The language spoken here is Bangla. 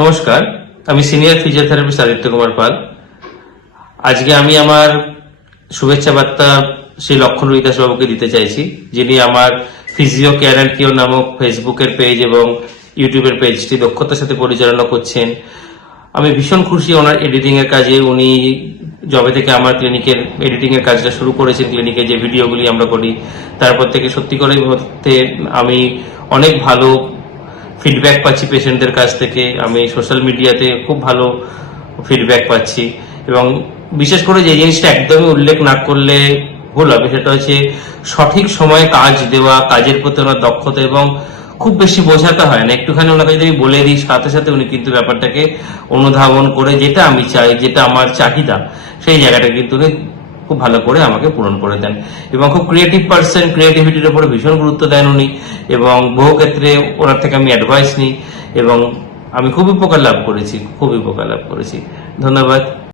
নমস্কার, আমি সিনিয়র ফিজিওথেরাপিস্ট আদিত্য কুমার পাল। আজকে আমি আমার শুভেচ্ছা বার্তা শ্রী লক্ষণ রুইদাস বাবুকে দিতে চাইছি, যিনি আমার ফিজিও কেয়ার অ্যান্ড কিওর নামক ফেসবুকের পেজ এবং ইউটিউবের পেজটি দক্ষতার সাথে পরিচালনা করছেন। আমি ভীষণ খুশি ওনার এডিটিং এর কাজে। উনি যবে থেকে আমার ক্লিনিকের এডিটিং এর কাজটা শুরু করেছেন, ক্লিনিকে যে ভিডিওগুলি আমরা করি, তারপর থেকে সত্যি করে বলতে আমি অনেক ভালো ফিডব্যাক পাচ্ছি পেশেন্টদের কাছ থেকে। আমি সোশ্যাল মিডিয়াতে খুব ভালো ফিডব্যাক পাচ্ছি, এবং বিশেষ করে যে জিনিসটা একদমই উল্লেখ না করলে ভুল হবে, সেটা হচ্ছে সঠিক সময়ে কাজ দেওয়া, কাজের প্রতি ওনার দক্ষতা, এবং খুব বেশি বোঝাতে হয় না, একটুখানি ওনাকে যদি আমি বলে দিই সাথে সাথে উনি কিন্তু ব্যাপারটাকে অনুধাবন করে যেটা আমি চাই, যেটা আমার চাহিদা, সেই জায়গাটা কিন্তু উনি খুব ভালো করে আমাকে পূরণ করে দেন। এবং খুব ক্রিয়েটিভ পার্সন, ক্রিয়েটিভিটির উপরে ভীষণ গুরুত্ব দেন উনি, এবং বহু ক্ষেত্রে ওনার থেকে আমি অ্যাডভাইস নিই, এবং আমি খুবই উপকার লাভ করেছি। ধন্যবাদ।